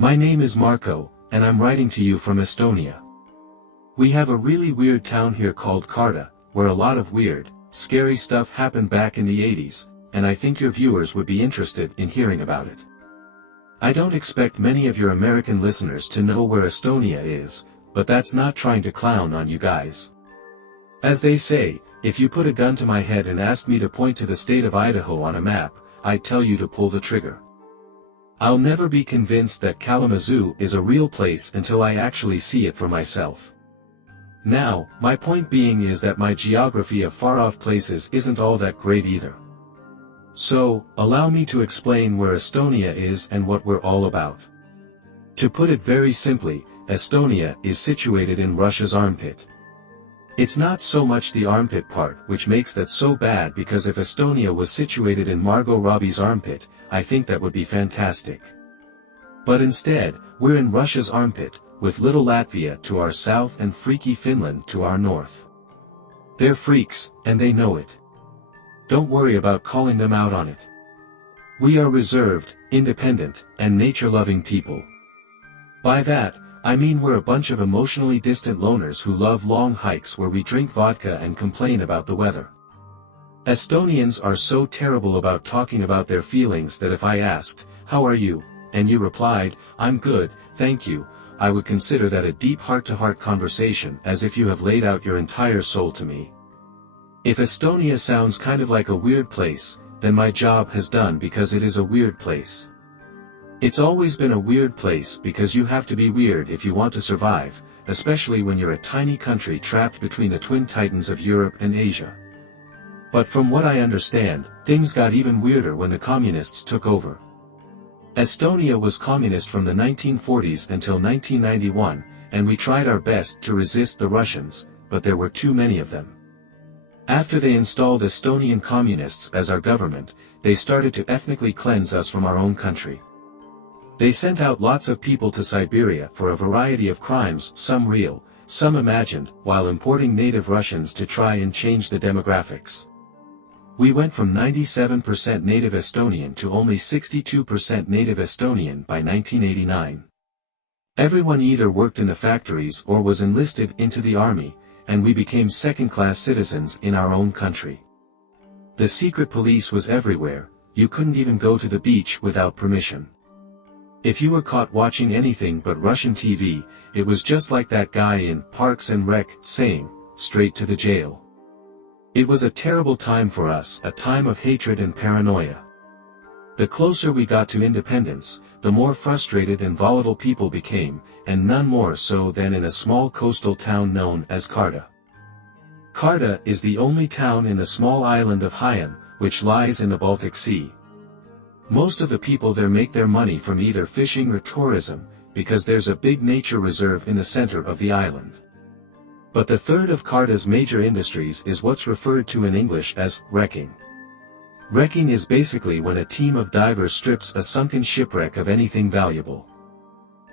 My name is Marco, and I'm writing to you from Estonia. We have a really weird town here called Karta, where a lot of weird, scary stuff happened back in the 80s, and I think your viewers would be interested in hearing about it. I don't expect many of your American listeners to know where Estonia is, but that's not trying to clown on you guys. As they say, if you put a gun to my head and asked me to point to the state of Idaho on a map, I'd tell you to pull the trigger. I'll never be convinced that Kalamazoo is a real place until I actually see it for myself. Now, my point being is that my geography of far-off places isn't all that great either. So, allow me to explain where Estonia is and what we're all about. To put it very simply, Estonia is situated in Russia's armpit. It's not so much the armpit part which makes that so bad, because if Estonia was situated in Margot Robbie's armpit, I think that would be fantastic. But instead, we're in Russia's armpit, with little Latvia to our south and freaky Finland to our north. They're freaks, and they know it. Don't worry about calling them out on it. We are reserved, independent, and nature-loving people. By that, I mean we're a bunch of emotionally distant loners who love long hikes where we drink vodka and complain about the weather. Estonians are so terrible about talking about their feelings that if I asked, "How are you?" and you replied, "I'm good, thank you," I would consider that a deep heart-to-heart conversation, as if you have laid out your entire soul to me. If Estonia sounds kind of like a weird place, then my job has done, because it is a weird place. It's always been a weird place because you have to be weird if you want to survive, especially when you're a tiny country trapped between the twin titans of Europe and Asia. But from what I understand, things got even weirder when the communists took over. Estonia was communist from the 1940s until 1991, and we tried our best to resist the Russians, but there were too many of them. After they installed Estonian communists as our government, they started to ethnically cleanse us from our own country. They sent out lots of people to Siberia for a variety of crimes, some real, some imagined, while importing native Russians to try and change the demographics. We went from 97% native Estonian to only 62% native Estonian by 1989. Everyone either worked in the factories or was enlisted into the army, and we became second-class citizens in our own country. The secret police was everywhere. You couldn't even go to the beach without permission. If you were caught watching anything but Russian TV, it was just like that guy in Parks and Rec saying, "Straight to the jail." It was a terrible time for us, a time of hatred and paranoia. The closer we got to independence, the more frustrated and volatile people became, and none more so than in a small coastal town known as Karta. Karta is the only town in the small island of Hiiumaa, which lies in the Baltic Sea. Most of the people there make their money from either fishing or tourism, because there's a big nature reserve in the center of the island. But the third of Karta's major industries is what's referred to in English as wrecking. Wrecking is basically when a team of divers strips a sunken shipwreck of anything valuable.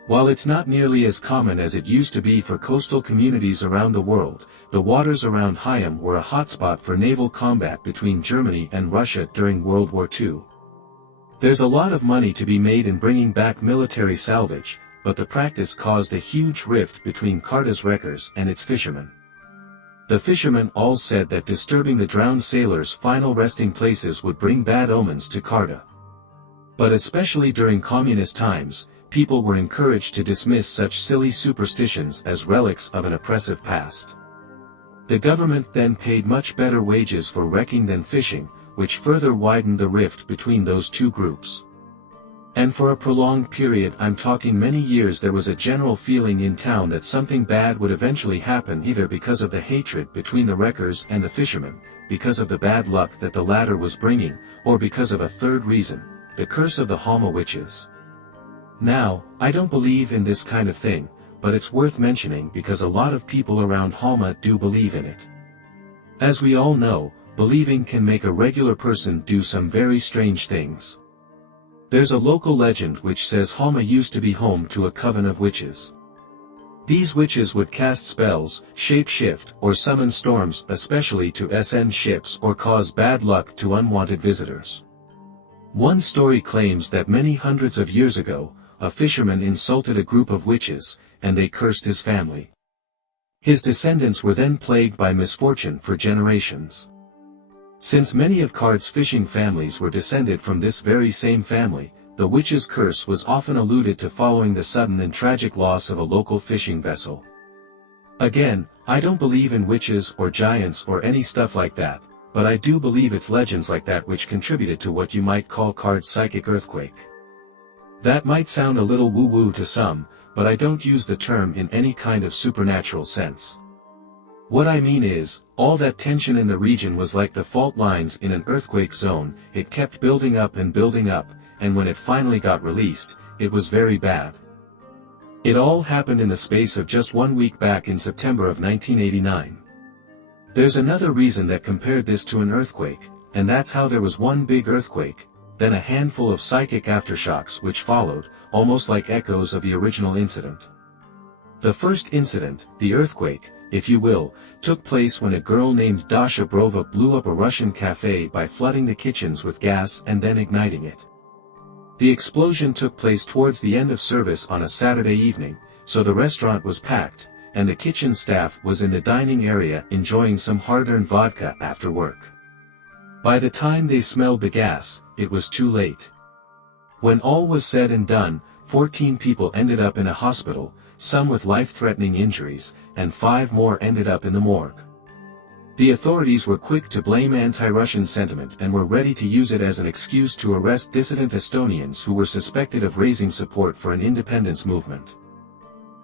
While it's not nearly as common as it used to be for coastal communities around the world, the waters around Hiiumaa were a hotspot for naval combat between Germany and Russia during World War II. There's a lot of money to be made in bringing back military salvage, but the practice caused a huge rift between Karta's wreckers and its fishermen. The fishermen all said that disturbing the drowned sailors' final resting places would bring bad omens to Karta. But especially during communist times, people were encouraged to dismiss such silly superstitions as relics of an oppressive past. The government then paid much better wages for wrecking than fishing, which further widened the rift between those two groups. And for a prolonged period, I'm talking many years, there was a general feeling in town that something bad would eventually happen, either because of the hatred between the wreckers and the fishermen, because of the bad luck that the latter was bringing, or because of a third reason, the curse of the Homa witches. Now, I don't believe in this kind of thing, but it's worth mentioning because a lot of people around Homa do believe in it. As we all know, believing can make a regular person do some very strange things. There's a local legend which says Homa used to be home to a coven of witches. These witches would cast spells, shape-shift, or summon storms, especially to SN ships, or cause bad luck to unwanted visitors. One story claims that many hundreds of years ago, a fisherman insulted a group of witches, and they cursed his family. His descendants were then plagued by misfortune for generations. Since many of Card's fishing families were descended from this very same family, the witch's curse was often alluded to following the sudden and tragic loss of a local fishing vessel. Again, I don't believe in witches or giants or any stuff like that, but I do believe it's legends like that which contributed to what you might call Card's psychic earthquake. That might sound a little woo-woo to some, but I don't use the term in any kind of supernatural sense. What I mean is, all that tension in the region was like the fault lines in an earthquake zone. It kept building up, and when it finally got released, it was very bad. It all happened in the space of just 1 week back in September of 1989. There's another reason that compared this to an earthquake, and that's how there was one big earthquake, then a handful of psychic aftershocks which followed, almost like echoes of the original incident. The first incident, the earthquake, if you will, took place when a girl named Dasha Brova blew up a Russian cafe by flooding the kitchens with gas and then igniting it. The explosion took place towards the end of service on a Saturday evening, so the restaurant was packed, and the kitchen staff was in the dining area enjoying some hard-earned vodka after work. By the time they smelled the gas, it was too late. When all was said and done, 14 people ended up in a hospital, some with life-threatening injuries, and 5 more ended up in the morgue. The authorities were quick to blame anti-Russian sentiment and were ready to use it as an excuse to arrest dissident Estonians who were suspected of raising support for an independence movement.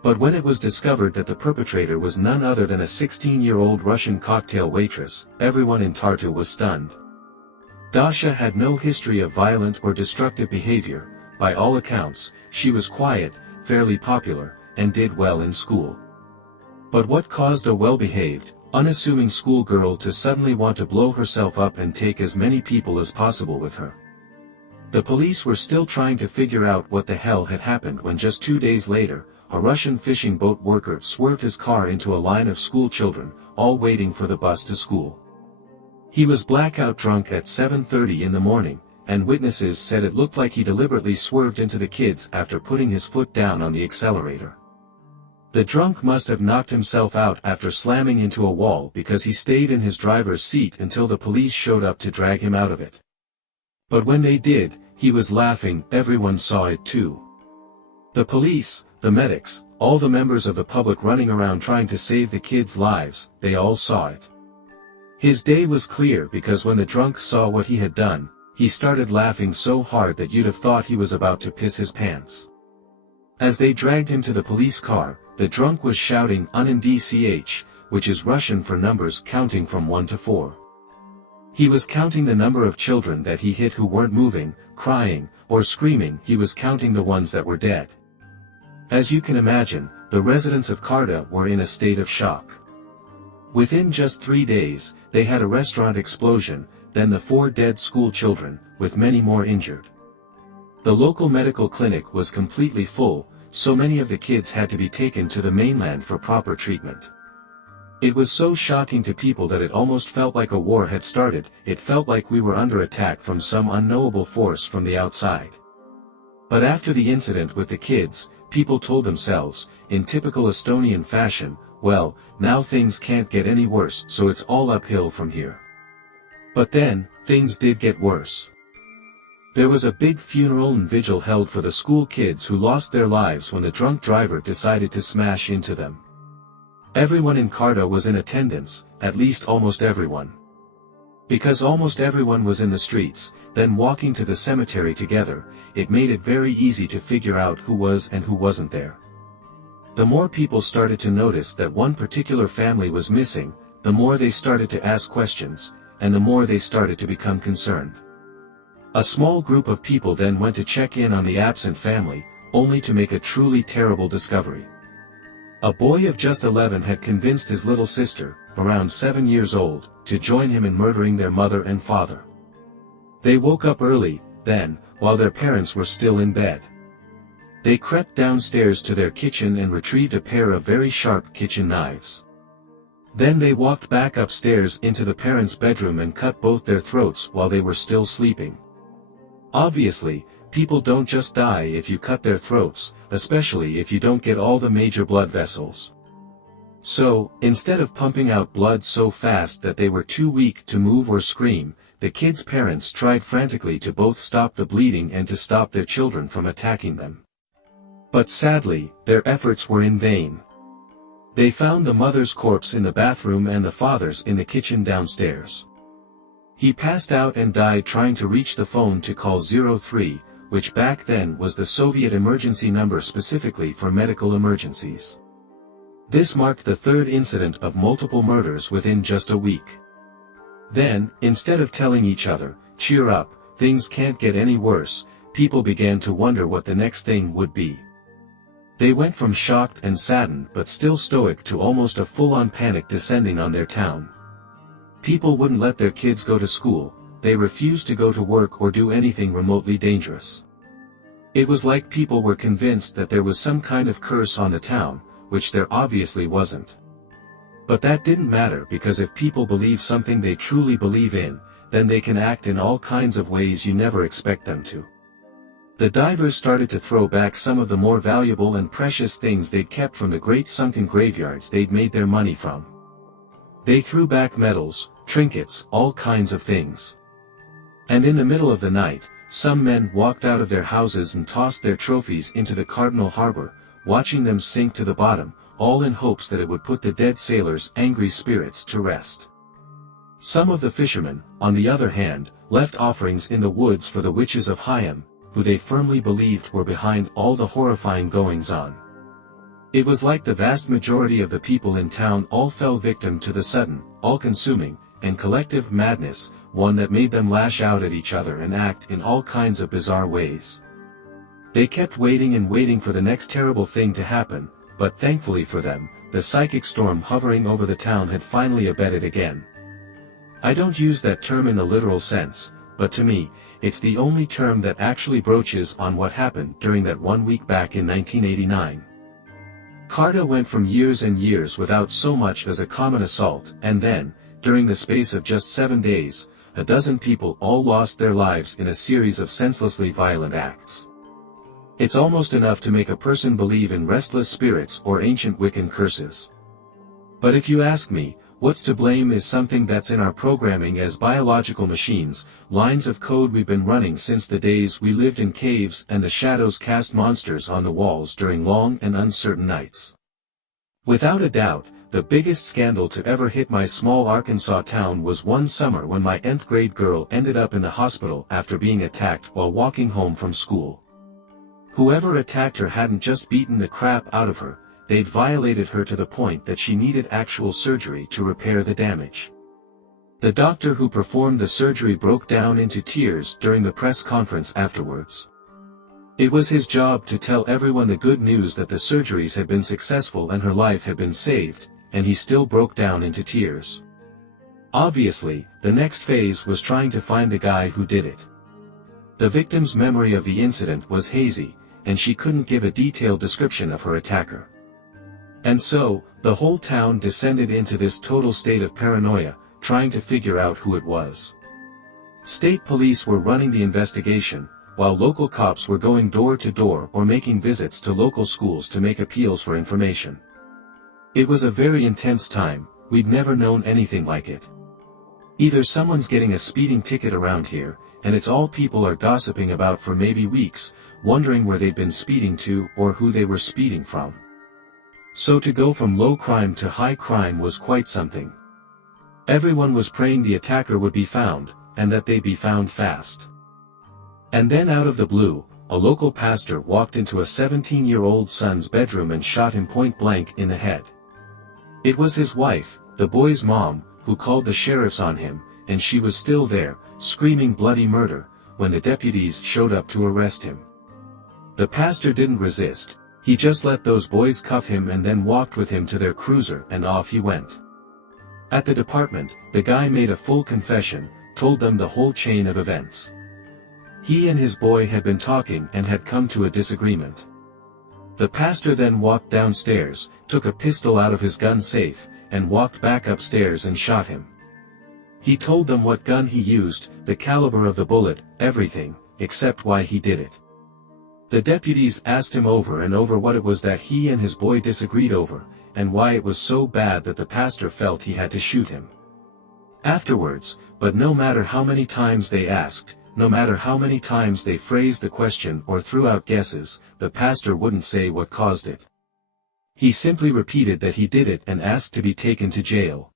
But when it was discovered that the perpetrator was none other than a 16-year-old Russian cocktail waitress, everyone in Tartu was stunned. Dasha had no history of violent or destructive behavior. By all accounts, she was quiet, fairly popular, and did well in school. But what caused a well-behaved, unassuming schoolgirl to suddenly want to blow herself up and take as many people as possible with her? The police were still trying to figure out what the hell had happened when just 2 days later, a Russian fishing boat worker swerved his car into a line of school children, all waiting for the bus to school. He was blackout drunk at 7:30 in the morning, and witnesses said it looked like he deliberately swerved into the kids after putting his foot down on the accelerator. The drunk must have knocked himself out after slamming into a wall because he stayed in his driver's seat until the police showed up to drag him out of it. But when they did, he was laughing. Everyone saw it too. The police, the medics, all the members of the public running around trying to save the kids' lives, they all saw it. His day was clear because when the drunk saw what he had done, he started laughing so hard that you'd have thought he was about to piss his pants. As they dragged him to the police car, the drunk was shouting "unndch," which is Russian for numbers counting from 1 to 4. He was counting the number of children that he hit who weren't moving, crying, or screaming. He was counting the ones that were dead. As you can imagine, the residents of Karda were in a state of shock. Within just 3 days, they had a restaurant explosion, then the 4 dead school children, with many more injured. The local medical clinic was completely full, so many of the kids had to be taken to the mainland for proper treatment. It was so shocking to people that it almost felt like a war had started. It felt like we were under attack from some unknowable force from the outside. But after the incident with the kids, people told themselves, in typical Estonian fashion, well, now things can't get any worse, so it's all uphill from here. But then, things did get worse. There was a big funeral and vigil held for the school kids who lost their lives when the drunk driver decided to smash into them. Everyone in Karda was in attendance, at least almost everyone. Because almost everyone was in the streets, then walking to the cemetery together, it made it very easy to figure out who was and who wasn't there. The more people started to notice that one particular family was missing, the more they started to ask questions, and the more they started to become concerned. A small group of people then went to check in on the absent family, only to make a truly terrible discovery. A boy of just 11 had convinced his little sister, around 7 years old, to join him in murdering their mother and father. They woke up early, then, while their parents were still in bed. They crept downstairs to their kitchen and retrieved a pair of very sharp kitchen knives. Then they walked back upstairs into the parents' bedroom and cut both their throats while they were still sleeping. Obviously, People don't just die if you cut their throats, especially if you don't get all the major blood vessels. So, instead of pumping out blood so fast that they were too weak to move or scream, the kids' parents tried frantically to both stop the bleeding and to stop their children from attacking them. But sadly, their efforts were in vain. They found the mother's corpse in the bathroom and the father's in the kitchen downstairs. He passed out and died trying to reach the phone to call 03, which back then was the Soviet emergency number specifically for medical emergencies. This marked the third incident of multiple murders within just a week. Then, instead of telling each other, "Cheer up, things can't get any worse," people began to wonder what the next thing would be. They went from shocked and saddened but still stoic to almost a full-on panic descending on their town. People wouldn't let their kids go to school, they refused to go to work or do anything remotely dangerous. It was like people were convinced that there was some kind of curse on the town, which there obviously wasn't. But that didn't matter because if people believe something they truly believe in, then they can act in all kinds of ways you never expect them to. The divers started to throw back some of the more valuable and precious things they'd kept from the great sunken graveyards they'd made their money from. They threw back medals, trinkets, all kinds of things. And in the middle of the night, some men walked out of their houses and tossed their trophies into the Cardinal Harbor, watching them sink to the bottom, all in hopes that it would put the dead sailors' angry spirits to rest. Some of the fishermen, on the other hand, left offerings in the woods for the witches of Higham, who they firmly believed were behind all the horrifying goings-on. It was like the vast majority of the people in town all fell victim to the sudden, all-consuming, and collective madness, one that made them lash out at each other and act in all kinds of bizarre ways. They kept waiting and waiting for the next terrible thing to happen, but thankfully for them, the psychic storm hovering over the town had finally abated again. I don't use that term in the literal sense, but to me, it's the only term that actually broaches on what happened during that 1 week back in 1989. Carta went from years and years without so much as a common assault, and then, during the space of just 7 days, a dozen people all lost their lives in a series of senselessly violent acts. It's almost enough to make a person believe in restless spirits or ancient Wiccan curses. But if you ask me, what's to blame is something that's in our programming as biological machines, lines of code we've been running since the days we lived in caves and the shadows cast monsters on the walls during long and uncertain nights. Without a doubt, the biggest scandal to ever hit my small Arkansas town was one summer when my 10th grade girl ended up in the hospital after being attacked while walking home from school. Whoever attacked her hadn't just beaten the crap out of her, they'd violated her to the point that she needed actual surgery to repair the damage. The doctor who performed the surgery broke down into tears during the press conference afterwards. It was his job to tell everyone the good news that the surgeries had been successful and her life had been saved, and he still broke down into tears. Obviously, the next phase was trying to find the guy who did it. The victim's memory of the incident was hazy, and she couldn't give a detailed description of her attacker. And so, the whole town descended into this total state of paranoia, trying to figure out who it was. State police were running the investigation, while local cops were going door to door or making visits to local schools to make appeals for information. It was a very intense time, we'd never known anything like it. Either someone's getting a speeding ticket around here, and it's all people are gossiping about for maybe weeks, wondering where they'd been speeding to or who they were speeding from. So to go from low crime to high crime was quite something. Everyone was praying the attacker would be found, and that they'd be found fast. And then out of the blue, a local pastor walked into a 17-year-old son's bedroom and shot him point blank in the head. It was his wife, the boy's mom, who called the sheriffs on him, and she was still there, screaming bloody murder, when the deputies showed up to arrest him. The pastor didn't resist, he just let those boys cuff him and then walked with him to their cruiser and off he went. At the department, the guy made a full confession, told them the whole chain of events. He and his boy had been talking and had come to a disagreement. The pastor then walked downstairs, took a pistol out of his gun safe, and walked back upstairs and shot him. He told them what gun he used, the caliber of the bullet, everything, except why he did it. The deputies asked him over and over what it was that he and his boy disagreed over, and why it was so bad that the pastor felt he had to shoot him. Afterwards, but no matter how many times they asked, no matter how many times they phrased the question or threw out guesses, the pastor wouldn't say what caused it. He simply repeated that he did it and asked to be taken to jail.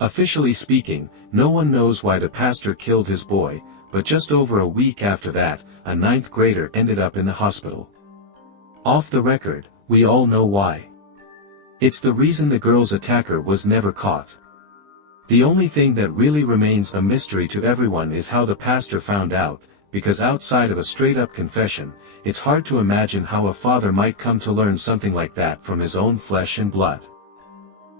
Officially speaking, no one knows why the pastor killed his boy, but just over a week after that, a 9th grader ended up in the hospital. Off the record, we all know why. It's the reason the girl's attacker was never caught. The only thing that really remains a mystery to everyone is how the pastor found out, because outside of a straight-up confession, it's hard to imagine how a father might come to learn something like that from his own flesh and blood.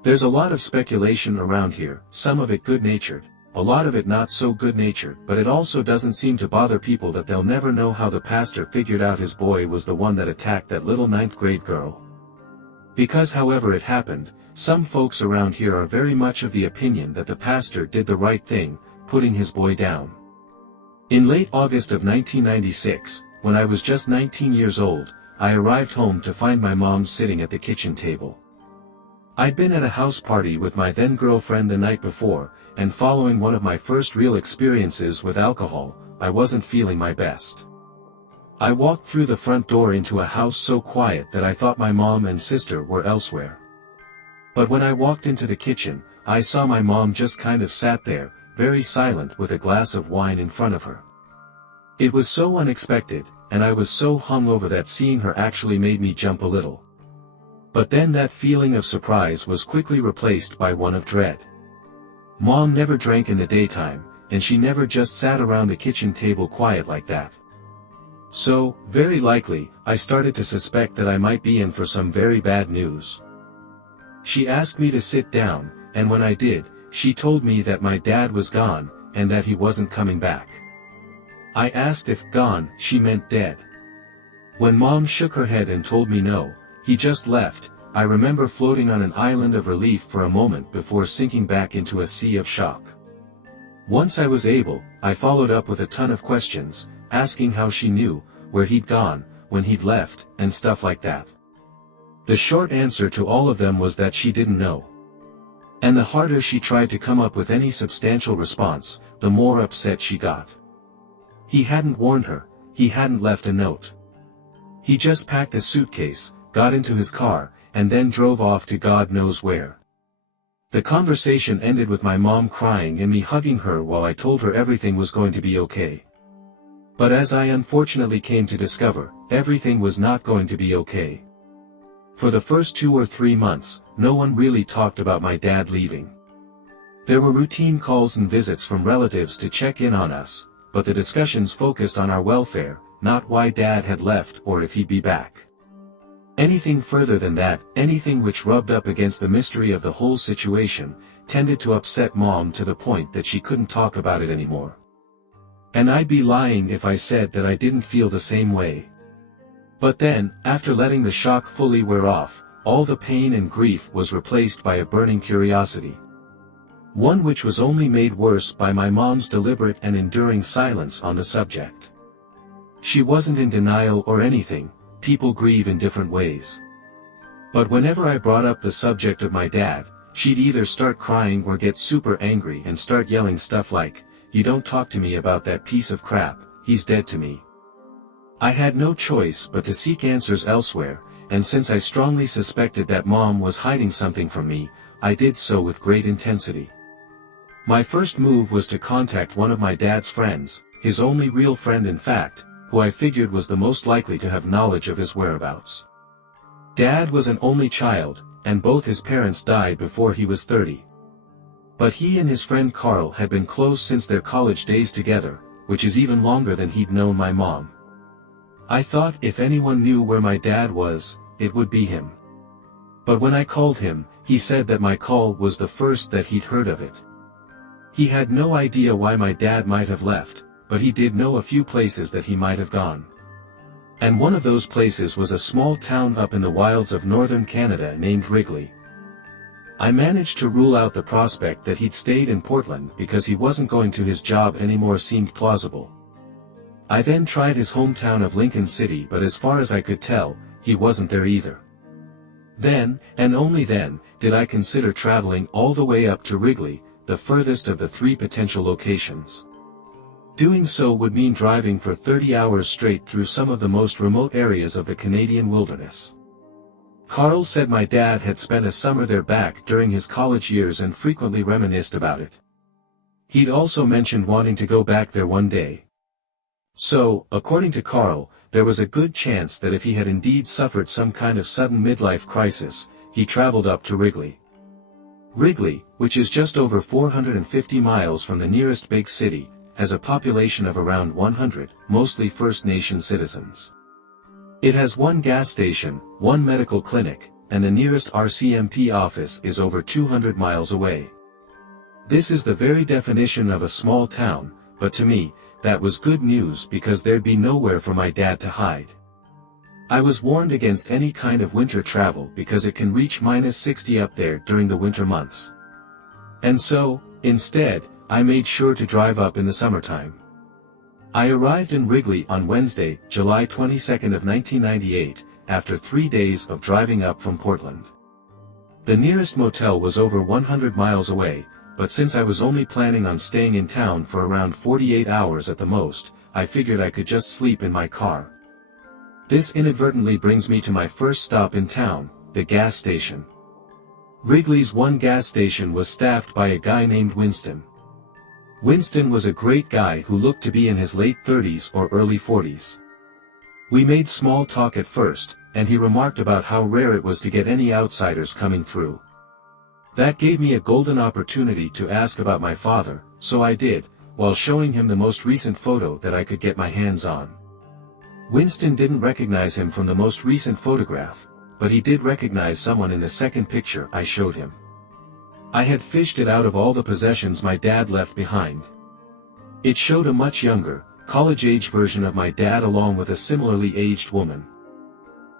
There's a lot of speculation around here, some of it good-natured, a lot of it not so good-natured, but it also doesn't seem to bother people that they'll never know how the pastor figured out his boy was the one that attacked that little 9th grade girl. Because however it happened, some folks around here are very much of the opinion that the pastor did the right thing, putting his boy down. In late August of 1996, when I was just 19 years old, I arrived home to find my mom sitting at the kitchen table. I'd been at a house party with my then-girlfriend the night before, and following one of my first real experiences with alcohol, I wasn't feeling my best. I walked through the front door into a house so quiet that I thought my mom and sister were elsewhere. But when I walked into the kitchen, I saw my mom just kind of sat there, very silent with a glass of wine in front of her. It was so unexpected, and I was so hungover that seeing her actually made me jump a little. But then that feeling of surprise was quickly replaced by one of dread. Mom never drank in the daytime, and she never just sat around the kitchen table quiet like that. So, very likely, I started to suspect that I might be in for some very bad news. She asked me to sit down, and when I did, she told me that my dad was gone, and that he wasn't coming back. I asked if gone, she meant dead. When Mom shook her head and told me no, he just left, I remember floating on an island of relief for a moment before sinking back into a sea of shock. Once I was able, I followed up with a ton of questions, asking how she knew, where he'd gone, when he'd left, and stuff like that. The short answer to all of them was that she didn't know. And the harder she tried to come up with any substantial response, the more upset she got. He hadn't warned her, he hadn't left a note. He just packed a suitcase, got into his car, and then drove off to God knows where. The conversation ended with my mom crying and me hugging her while I told her everything was going to be okay. But as I unfortunately came to discover, everything was not going to be okay. For the first 2 or 3 months, no one really talked about my dad leaving. There were routine calls and visits from relatives to check in on us, but the discussions focused on our welfare, not why Dad had left or if he'd be back. Anything further than that, anything which rubbed up against the mystery of the whole situation, tended to upset Mom to the point that she couldn't talk about it anymore. And I'd be lying if I said that I didn't feel the same way. But then, after letting the shock fully wear off, all the pain and grief was replaced by a burning curiosity. One which was only made worse by my mom's deliberate and enduring silence on the subject. She wasn't in denial or anything. People grieve in different ways. But whenever I brought up the subject of my dad, she'd either start crying or get super angry and start yelling stuff like, "You don't talk to me about that piece of crap, he's dead to me." I had no choice but to seek answers elsewhere, and since I strongly suspected that Mom was hiding something from me, I did so with great intensity. My first move was to contact one of my dad's friends, his only real friend in fact, who I figured was the most likely to have knowledge of his whereabouts. Dad was an only child, and both his parents died before he was 30. But he and his friend Carl had been close since their college days together, which is even longer than he'd known my mom. I thought if anyone knew where my dad was, it would be him. But when I called him, he said that my call was the first that he'd heard of it. He had no idea why my dad might have left, but he did know a few places that he might have gone. And one of those places was a small town up in the wilds of northern Canada named Wrigley. I managed to rule out the prospect that he'd stayed in Portland because he wasn't going to his job anymore seemed plausible. I then tried his hometown of Lincoln City, but as far as I could tell, he wasn't there either. Then, and only then, did I consider traveling all the way up to Wrigley, the furthest of the 3 potential locations. Doing so would mean driving for 30 hours straight through some of the most remote areas of the Canadian wilderness. Carl said my dad had spent a summer there back during his college years and frequently reminisced about it. He'd also mentioned wanting to go back there one day. So, according to Carl, there was a good chance that if he had indeed suffered some kind of sudden midlife crisis, he traveled up to Wrigley. Wrigley, which is just over 450 miles from the nearest big city, has a population of around 100, mostly First Nation citizens. It has 1 gas station, 1 medical clinic, and the nearest RCMP office is over 200 miles away. This is the very definition of a small town, but to me, that was good news because there'd be nowhere for my dad to hide. I was warned against any kind of winter travel because it can reach -60 up there during the winter months. And so, instead, I made sure to drive up in the summertime. I arrived in Wrigley on Wednesday, July 22 of 1998, after 3 days of driving up from Portland. The nearest motel was over 100 miles away, but since I was only planning on staying in town for around 48 hours at the most, I figured I could just sleep in my car. This inadvertently brings me to my first stop in town, the gas station. Wrigley's 1 gas station was staffed by a guy named Winston. Winston was a great guy who looked to be in his late 30s or early 40s. We made small talk at first, and he remarked about how rare it was to get any outsiders coming through. That gave me a golden opportunity to ask about my father, so I did, while showing him the most recent photo that I could get my hands on. Winston didn't recognize him from the most recent photograph, but he did recognize someone in the second picture I showed him. I had fished it out of all the possessions my dad left behind. It showed a much younger, college-age version of my dad along with a similarly aged woman.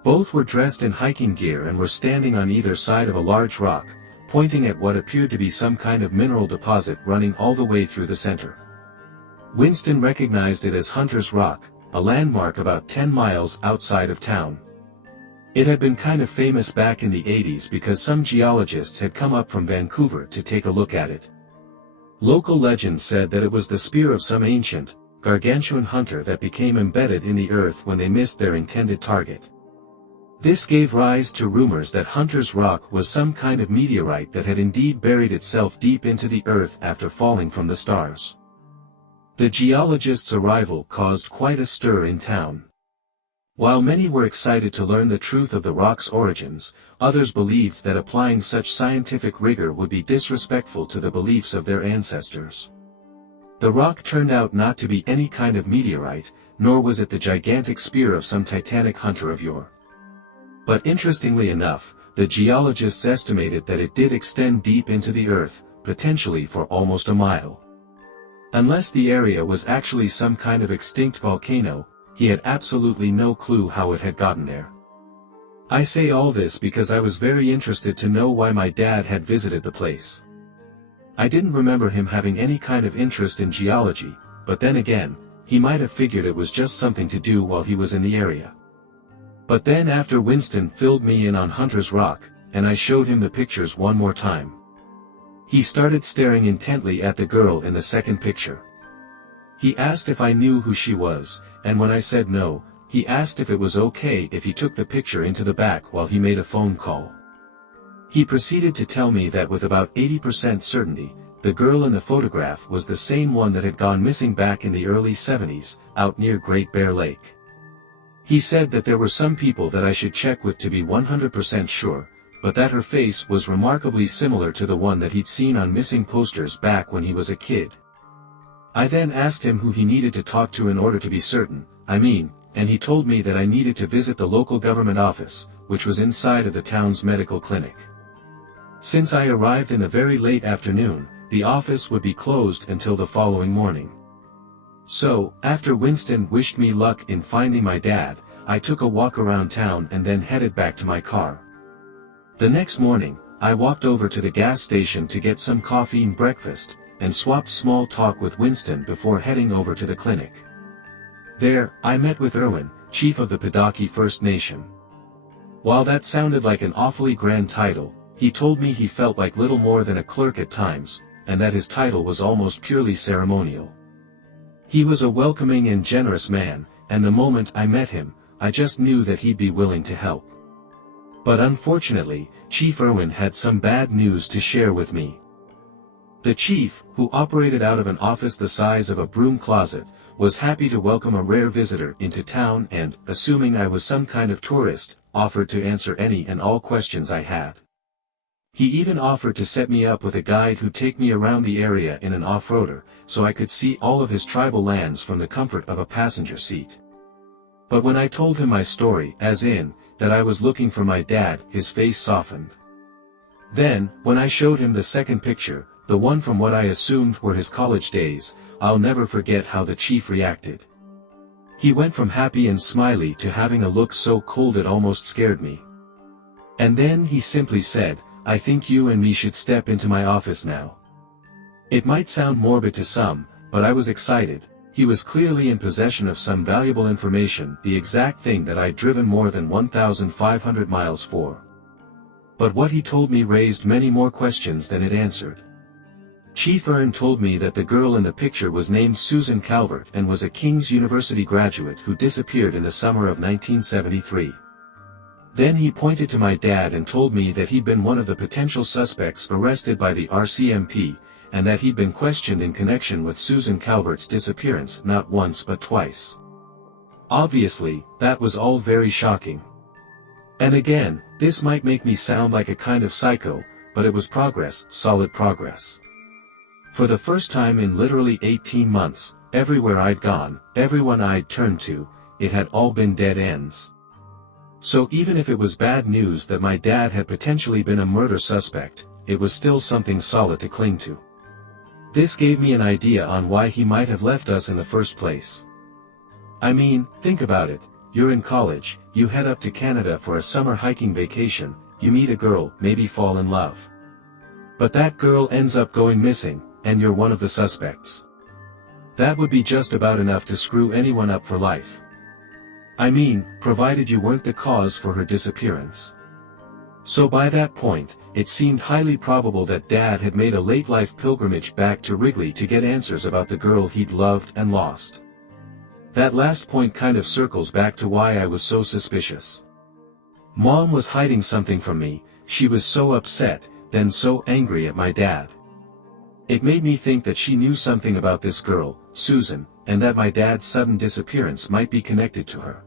Both were dressed in hiking gear and were standing on either side of a large rock, pointing at what appeared to be some kind of mineral deposit running all the way through the center. Winston recognized it as Hunter's Rock, a landmark about 10 miles outside of town. It had been kind of famous back in the 80s because some geologists had come up from Vancouver to take a look at it. Local legends said that it was the spear of some ancient, gargantuan hunter that became embedded in the earth when they missed their intended target. This gave rise to rumors that Hunter's Rock was some kind of meteorite that had indeed buried itself deep into the earth after falling from the stars. The geologists' arrival caused quite a stir in town. While many were excited to learn the truth of the rock's origins, others believed that applying such scientific rigor would be disrespectful to the beliefs of their ancestors. The rock turned out not to be any kind of meteorite, nor was it the gigantic spear of some titanic hunter of yore. But interestingly enough, the geologists estimated that it did extend deep into the earth, potentially for almost a mile. Unless the area was actually some kind of extinct volcano, he had absolutely no clue how it had gotten there. I say all this because I was very interested to know why my dad had visited the place. I didn't remember him having any kind of interest in geology, but then again, he might have figured it was just something to do while he was in the area. But then after Winston filled me in on Hunter's Rock, and I showed him the pictures one more time, he started staring intently at the girl in the second picture. He asked if I knew who she was, and when I said no, he asked if it was okay if he took the picture into the back while he made a phone call. He proceeded to tell me that with about 80% certainty, the girl in the photograph was the same one that had gone missing back in the early 70s, out near Great Bear Lake. He said that there were some people that I should check with to be 100% sure, but that her face was remarkably similar to the one that he'd seen on missing posters back when he was a kid. I then asked him who he needed to talk to in order to be certain, and he told me that I needed to visit the local government office, which was inside of the town's medical clinic. Since I arrived in the very late afternoon, the office would be closed until the following morning. So, after Winston wished me luck in finding my dad, I took a walk around town and then headed back to my car. The next morning, I walked over to the gas station to get some coffee and breakfast, and swapped small talk with Winston before heading over to the clinic. There, I met with Irwin, chief of the Padaki First Nation. While that sounded like an awfully grand title, he told me he felt like little more than a clerk at times, and that his title was almost purely ceremonial. He was a welcoming and generous man, and the moment I met him, I just knew that he'd be willing to help. But unfortunately, Chief Irwin had some bad news to share with me. The chief, who operated out of an office the size of a broom closet, was happy to welcome a rare visitor into town and, assuming I was some kind of tourist, offered to answer any and all questions I had. He even offered to set me up with a guide who'd take me around the area in an off-roader, so I could see all of his tribal lands from the comfort of a passenger seat. But when I told him my story, as in, that I was looking for my dad, his face softened. Then, when I showed him the second picture, the one from what I assumed were his college days, I'll never forget how the chief reacted. He went from happy and smiley to having a look so cold it almost scared me. And then he simply said, "I think you and me should step into my office now." It might sound morbid to some, but I was excited. He was clearly in possession of some valuable information, the exact thing that I'd driven more than 1,500 miles for. But what he told me raised many more questions than it answered. Chief Irwin told me that the girl in the picture was named Susan Calvert and was a King's University graduate who disappeared in the summer of 1973. Then he pointed to my dad and told me that he'd been one of the potential suspects arrested by the RCMP, and that he'd been questioned in connection with Susan Calvert's disappearance not once but twice. Obviously, that was all very shocking. And again, this might make me sound like a kind of psycho, but it was progress, solid progress. For the first time in literally 18 months, everywhere I'd gone, everyone I'd turned to, it had all been dead ends. So even if it was bad news that my dad had potentially been a murder suspect, it was still something solid to cling to. This gave me an idea on why he might have left us in the first place. I mean, think about it, you're in college, you head up to Canada for a summer hiking vacation, you meet a girl, maybe fall in love. But that girl ends up going missing, and you're one of the suspects. That would be just about enough to screw anyone up for life. I mean, provided you weren't the cause for her disappearance. So by that point, it seemed highly probable that Dad had made a late-life pilgrimage back to Wrigley to get answers about the girl he'd loved and lost. That last point kind of circles back to why I was so suspicious. Mom was hiding something from me, she was so upset, then so angry at my dad. It made me think that she knew something about this girl, Susan, and that my dad's sudden disappearance might be connected to her.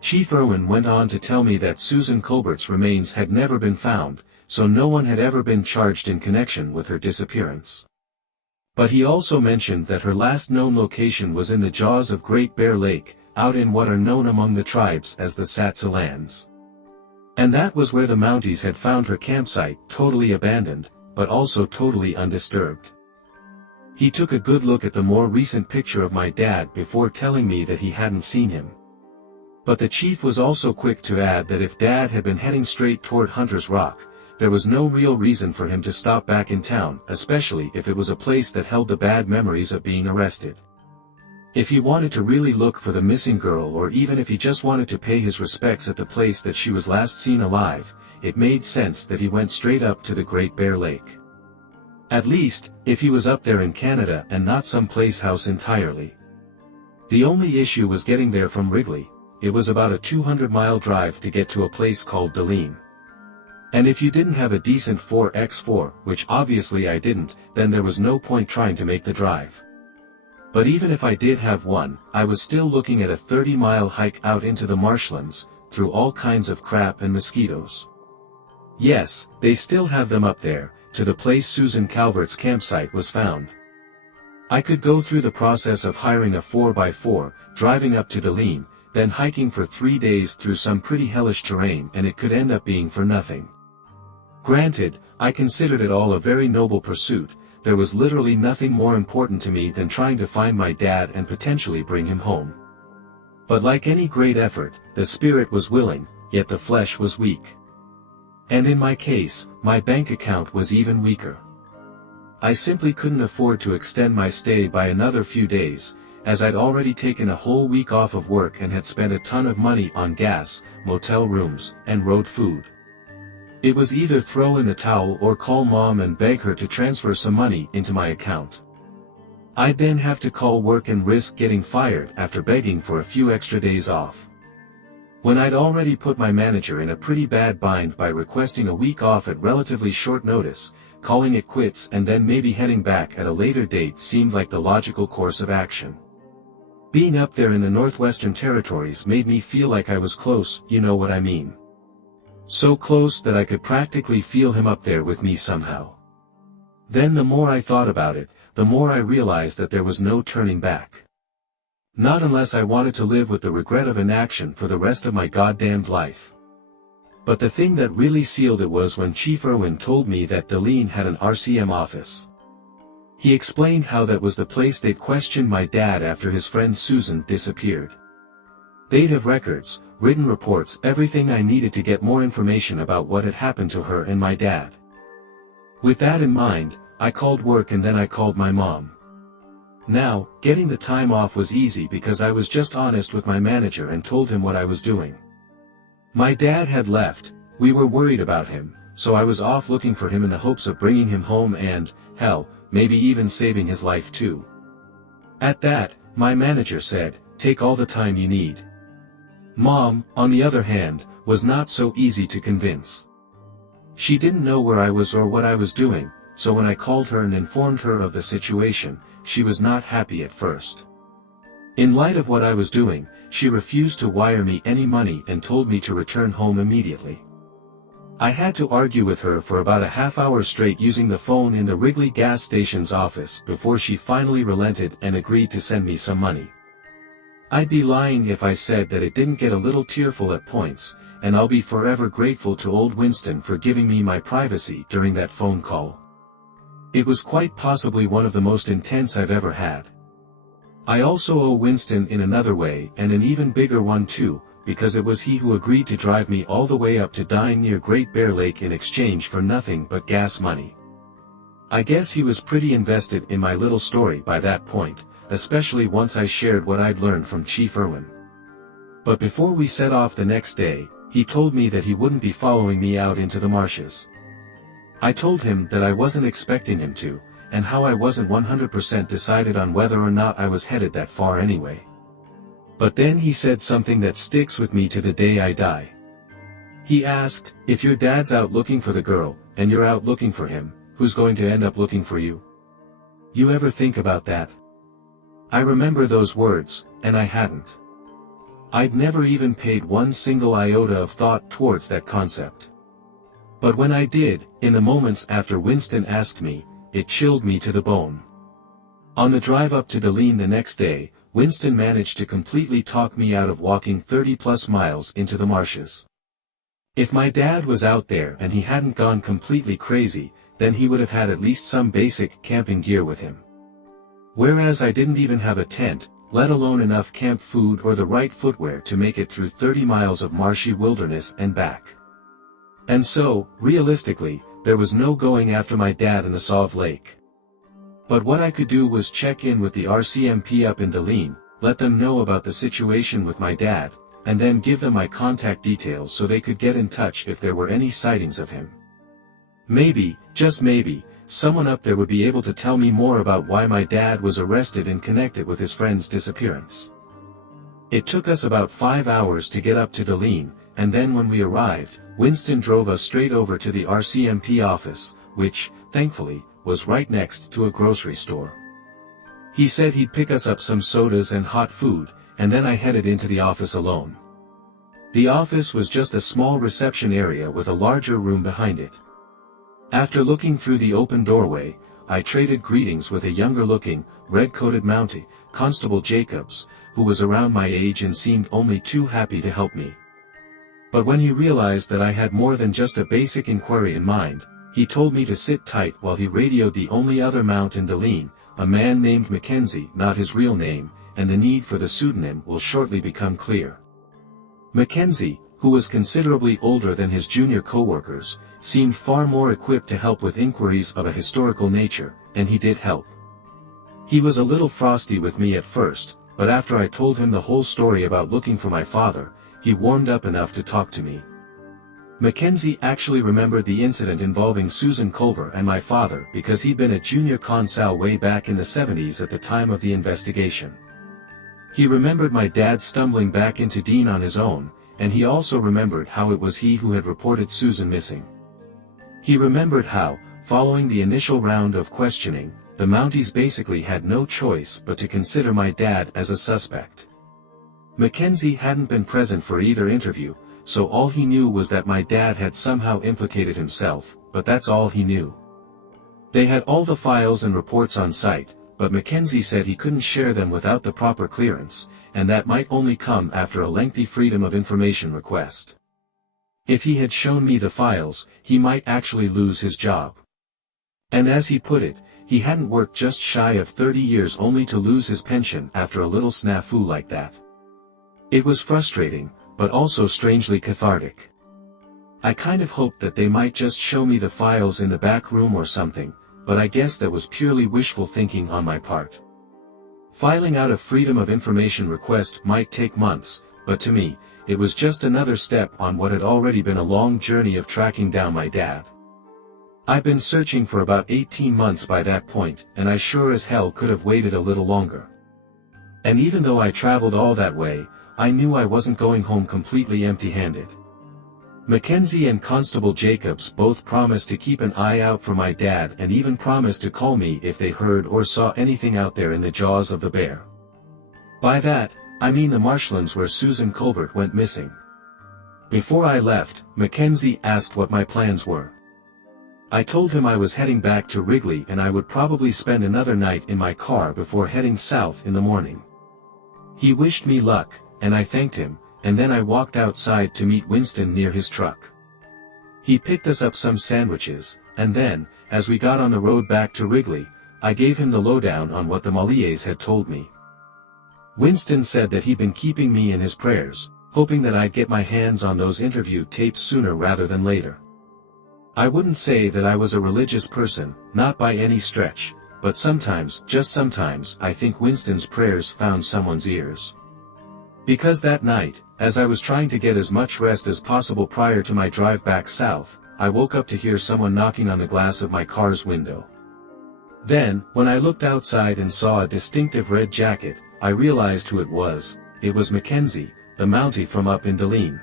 Chief Irwin went on to tell me that Susan Culbert's remains had never been found, so no one had ever been charged in connection with her disappearance. But he also mentioned that her last known location was in the jaws of Great Bear Lake, out in what are known among the tribes as the Satsa lands. And that was where the Mounties had found her campsite, totally abandoned, but also totally undisturbed. He took a good look at the more recent picture of my dad before telling me that he hadn't seen him. But the chief was also quick to add that if Dad had been heading straight toward Hunter's Rock, there was no real reason for him to stop back in town, especially if it was a place that held the bad memories of being arrested. If he wanted to really look for the missing girl, or even if he just wanted to pay his respects at the place that she was last seen alive, it made sense that he went straight up to the Great Bear Lake. At least, if he was up there in Canada and not some place house entirely. The only issue was getting there from Wrigley. It was about a 200-mile drive to get to a place called Deline. And if you didn't have a decent 4x4, which obviously I didn't, then there was no point trying to make the drive. But even if I did have one, I was still looking at a 30-mile hike out into the marshlands, through all kinds of crap and mosquitoes. Yes, they still have them up there, to the place Susan Calvert's campsite was found. I could go through the process of hiring a 4x4, driving up to Deline, then hiking for 3 days through some pretty hellish terrain, and it could end up being for nothing. Granted, I considered it all a very noble pursuit. There was literally nothing more important to me than trying to find my dad and potentially bring him home. But like any great effort, the spirit was willing, yet the flesh was weak. And in my case, my bank account was even weaker. I simply couldn't afford to extend my stay by another few days, as I'd already taken a whole week off of work and had spent a ton of money on gas, motel rooms, and road food. It was either throw in the towel or call Mom and beg her to transfer some money into my account. I'd then have to call work and risk getting fired after begging for a few extra days off. When I'd already put my manager in a pretty bad bind by requesting a week off at relatively short notice, calling it quits and then maybe heading back at a later date seemed like the logical course of action. Being up there in the Northwestern Territories made me feel like I was close, you know what I mean. So close that I could practically feel him up there with me somehow. Then the more I thought about it, the more I realized that there was no turning back. Not unless I wanted to live with the regret of inaction for the rest of my goddamned life. But the thing that really sealed it was when Chief Irwin told me that Deline had an RCM office. He explained how that was the place they'd questioned my dad after his friend Susan disappeared. They'd have records, written reports, everything I needed to get more information about what had happened to her and my dad. With that in mind, I called work and then I called my mom. Now, getting the time off was easy because I was just honest with my manager and told him what I was doing. My dad had left, we were worried about him, so I was off looking for him in the hopes of bringing him home and, hell, maybe even saving his life too. At that, my manager said, "Take all the time you need." Mom, on the other hand, was not so easy to convince. She didn't know where I was or what I was doing, so when I called her and informed her of the situation, she was not happy at first. In light of what I was doing, she refused to wire me any money and told me to return home immediately. I had to argue with her for about a half hour straight using the phone in the Wrigley gas station's office before she finally relented and agreed to send me some money. I'd be lying if I said that it didn't get a little tearful at points, and I'll be forever grateful to old Winston for giving me my privacy during that phone call. It was quite possibly one of the most intense I've ever had. I also owe Winston in another way, and an even bigger one too, because it was he who agreed to drive me all the way up to dine near Great Bear Lake in exchange for nothing but gas money. I guess he was pretty invested in my little story by that point, especially once I shared what I'd learned from Chief Irwin. But before we set off the next day, he told me that he wouldn't be following me out into the marshes. I told him that I wasn't expecting him to, and how I wasn't 100% decided on whether or not I was headed that far anyway. But then he said something that sticks with me to the day I die. He asked, "If your dad's out looking for the girl, and you're out looking for him, who's going to end up looking for you? You ever think about that?" I remember those words, and I hadn't. I'd never even paid one single iota of thought towards that concept. But when I did, in the moments after Winston asked me, it chilled me to the bone. On the drive up to Deline the next day, Winston managed to completely talk me out of walking 30+ miles into the marshes. If my dad was out there and he hadn't gone completely crazy, then he would have had at least some basic camping gear with him. Whereas I didn't even have a tent, let alone enough camp food or the right footwear to make it through 30 miles of marshy wilderness and back. And so, realistically, there was no going after my dad in the Sauve Lake. But what I could do was check in with the RCMP up in Deline, let them know about the situation with my dad, and then give them my contact details so they could get in touch if there were any sightings of him. Maybe, just maybe, someone up there would be able to tell me more about why my dad was arrested and connected with his friend's disappearance. It took us about 5 hours to get up to Deline, and then when we arrived, Winston drove us straight over to the RCMP office, which, thankfully, was right next to a grocery store. He said he'd pick us up some sodas and hot food, and then I headed into the office alone. The office was just a small reception area with a larger room behind it. After looking through the open doorway, I traded greetings with a younger-looking, red-coated Mountie, Constable Jacobs, who was around my age and seemed only too happy to help me. But when he realized that I had more than just a basic inquiry in mind, he told me to sit tight while he radioed the only other Mount in Deline, a man named Mackenzie, not his real name, and the need for the pseudonym will shortly become clear. Mackenzie, who was considerably older than his junior co-workers, seemed far more equipped to help with inquiries of a historical nature, and he did help. He was a little frosty with me at first, but after I told him the whole story about looking for my father, he warmed up enough to talk to me. Mackenzie actually remembered the incident involving Susan Culver and my father because he'd been a junior consul way back in the 70s at the time of the investigation. He remembered my dad stumbling back into Dean on his own, and he also remembered how it was he who had reported Susan missing. He remembered how, following the initial round of questioning, the Mounties basically had no choice but to consider my dad as a suspect. Mackenzie hadn't been present for either interview, so all he knew was that my dad had somehow implicated himself, but that's all he knew. They had all the files and reports on site, but Mackenzie said he couldn't share them without the proper clearance, and that might only come after a lengthy Freedom of Information request. If he had shown me the files, he might actually lose his job. And as he put it, he hadn't worked just shy of 30 years only to lose his pension after a little snafu like that. It was frustrating, but also strangely cathartic. I kind of hoped that they might just show me the files in the back room or something, but I guess that was purely wishful thinking on my part. Filing out a Freedom of Information request might take months, but to me, it was just another step on what had already been a long journey of tracking down my dad. I'd been searching for about 18 months by that point, and I sure as hell could have waited a little longer. And even though I traveled all that way, I knew I wasn't going home completely empty-handed. Mackenzie and Constable Jacobs both promised to keep an eye out for my dad and even promised to call me if they heard or saw anything out there in the jaws of the bear. By that, I mean the marshlands where Susan Culver went missing. Before I left, Mackenzie asked what my plans were. I told him I was heading back to Wrigley and I would probably spend another night in my car before heading south in the morning. He wished me luck, and I thanked him, and then I walked outside to meet Winston near his truck. He picked us up some sandwiches, and then, as we got on the road back to Wrigley, I gave him the lowdown on what the Molliers had told me. Winston said that he'd been keeping me in his prayers, hoping that I'd get my hands on those interview tapes sooner rather than later. I wouldn't say that I was a religious person, not by any stretch, but sometimes, just sometimes, I think Winston's prayers found someone's ears. Because that night, as I was trying to get as much rest as possible prior to my drive back south, I woke up to hear someone knocking on the glass of my car's window. Then, when I looked outside and saw a distinctive red jacket, I realized who it was. It was Mackenzie, the Mountie from up in Deline.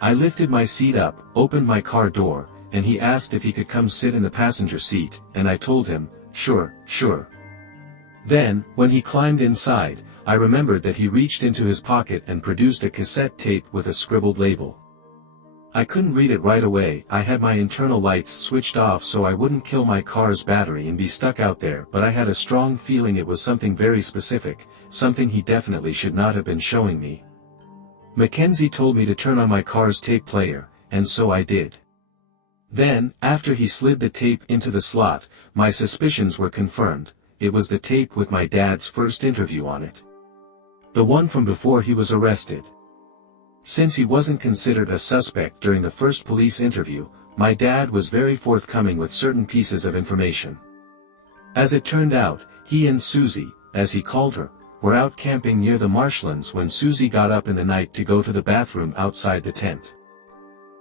I lifted my seat up, opened my car door, and he asked if he could come sit in the passenger seat, and I told him, sure. Then, when he climbed inside, I remembered that he reached into his pocket and produced a cassette tape with a scribbled label. I couldn't read it right away. I had my internal lights switched off so I wouldn't kill my car's battery and be stuck out there, but I had a strong feeling it was something very specific, something he definitely should not have been showing me. Mackenzie told me to turn on my car's tape player, and so I did. Then, after he slid the tape into the slot, my suspicions were confirmed. It was the tape with my dad's first interview on it. The one from before he was arrested. Since he wasn't considered a suspect during the first police interview, my dad was very forthcoming with certain pieces of information. As it turned out, he and Susie, as he called her, were out camping near the marshlands when Susie got up in the night to go to the bathroom outside the tent.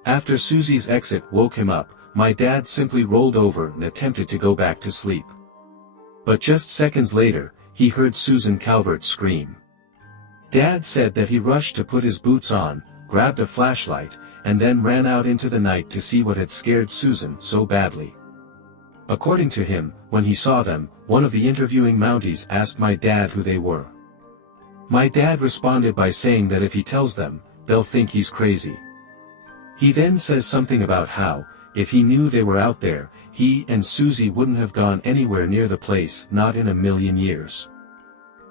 After Susie's exit woke him up, my dad simply rolled over and attempted to go back to sleep. But just seconds later, he heard Susan Calvert scream. Dad said that he rushed to put his boots on, grabbed a flashlight, and then ran out into the night to see what had scared Susan so badly. According to him, when he saw them, one of the interviewing Mounties asked my dad who they were. My dad responded by saying that if he tells them, they'll think he's crazy. He then says something about how, if he knew they were out there, he and Susie wouldn't have gone anywhere near the place, not in a million years.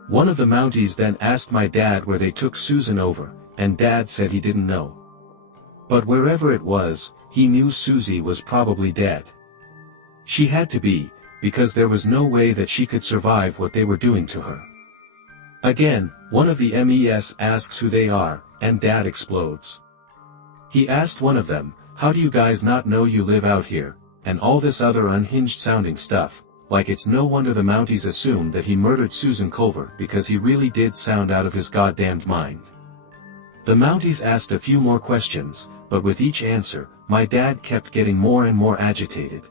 One of the Mounties then asked my dad where they took Susan over, and Dad said he didn't know. But wherever it was, he knew Susie was probably dead. She had to be, because there was no way that she could survive what they were doing to her. Again, one of the MES asks who they are, and Dad explodes. He asked one of them, "How do you guys not know you live out here?" and all this other unhinged sounding stuff, like it's no wonder the Mounties assumed that he murdered Susan Culver because he really did sound out of his goddamned mind. The Mounties asked a few more questions, but with each answer, my dad kept getting more and more agitated.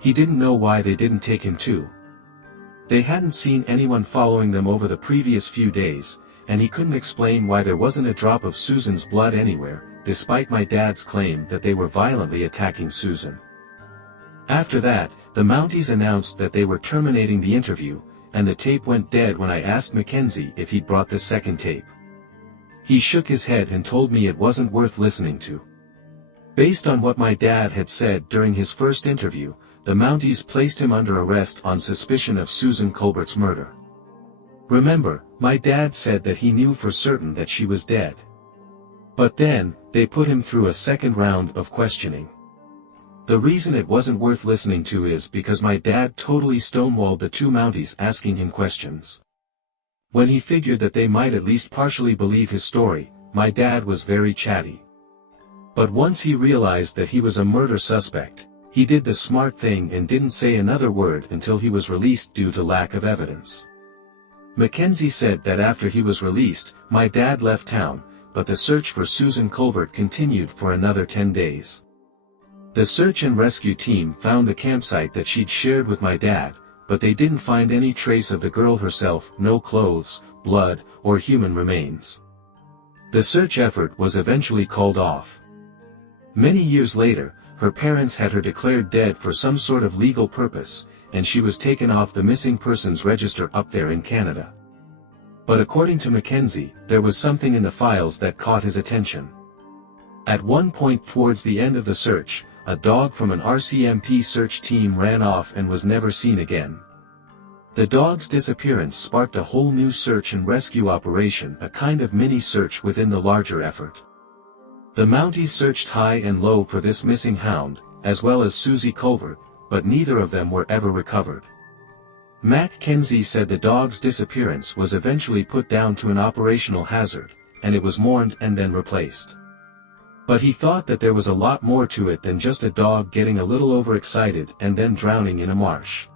He didn't know why they didn't take him too. They hadn't seen anyone following them over the previous few days, and he couldn't explain why there wasn't a drop of Susan's blood anywhere, despite my dad's claim that they were violently attacking Susan. After that, the Mounties announced that they were terminating the interview, and the tape went dead when I asked Mackenzie if he'd brought the second tape. He shook his head and told me it wasn't worth listening to. Based on what my dad had said during his first interview, the Mounties placed him under arrest on suspicion of Susan Culbert's murder. Remember, my dad said that he knew for certain that she was dead. But then, they put him through a second round of questioning. The reason it wasn't worth listening to is because my dad totally stonewalled the two Mounties asking him questions. When he figured that they might at least partially believe his story, my dad was very chatty. But once he realized that he was a murder suspect, he did the smart thing and didn't say another word until he was released due to lack of evidence. Mackenzie said that after he was released, my dad left town, but the search for Susan Culver continued for another 10 days. The search and rescue team found the campsite that she'd shared with my dad, but they didn't find any trace of the girl herself, no clothes, blood, or human remains. The search effort was eventually called off. Many years later, her parents had her declared dead for some sort of legal purpose, and she was taken off the missing persons register up there in Canada. But according to Mackenzie, there was something in the files that caught his attention. At one point towards the end of the search, a dog from an RCMP search team ran off and was never seen again. The dog's disappearance sparked a whole new search and rescue operation, a kind of mini-search within the larger effort. The Mounties searched high and low for this missing hound, as well as Susie Culver, but neither of them were ever recovered. Mackenzie said the dog's disappearance was eventually put down to an operational hazard, and it was mourned and then replaced. But he thought that there was a lot more to it than just a dog getting a little overexcited and then drowning in a marsh.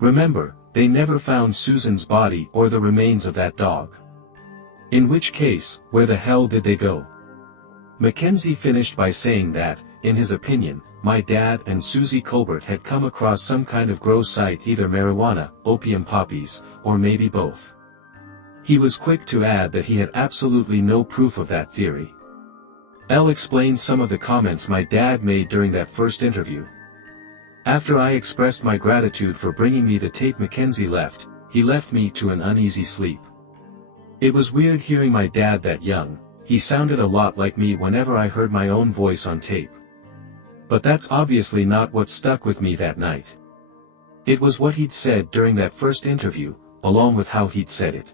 Remember, they never found Susan's body or the remains of that dog. In which case, where the hell did they go? Mackenzie finished by saying that, in his opinion, my dad and Susie Culbert had come across some kind of grow site, either marijuana, opium poppies, or maybe both. He was quick to add that he had absolutely no proof of that theory. Elle explained some of the comments my dad made during that first interview. After I expressed my gratitude for bringing me the tape Mackenzie left, he left me to an uneasy sleep. It was weird hearing my dad that young. He sounded a lot like me whenever I heard my own voice on tape. But that's obviously not what stuck with me that night. It was what he'd said during that first interview, along with how he'd said it.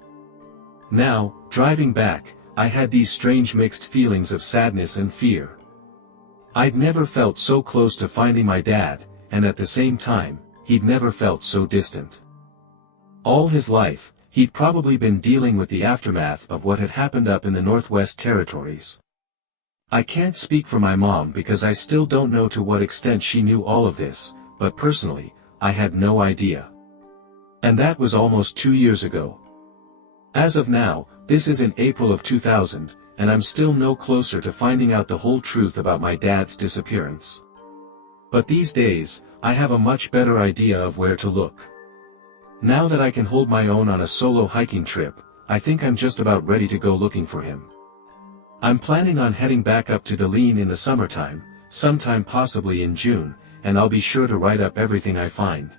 Now, driving back, I had these strange mixed feelings of sadness and fear. I'd never felt so close to finding my dad, and at the same time, he'd never felt so distant. All his life, he'd probably been dealing with the aftermath of what had happened up in the Northwest Territories. I can't speak for my mom because I still don't know to what extent she knew all of this, but personally, I had no idea. And that was almost 2 years ago. As of now, this is in April of 2000, and I'm still no closer to finding out the whole truth about my dad's disappearance. But these days, I have a much better idea of where to look. Now that I can hold my own on a solo hiking trip, I think I'm just about ready to go looking for him. I'm planning on heading back up to Deline in the summertime, sometime possibly in June, and I'll be sure to write up everything I find.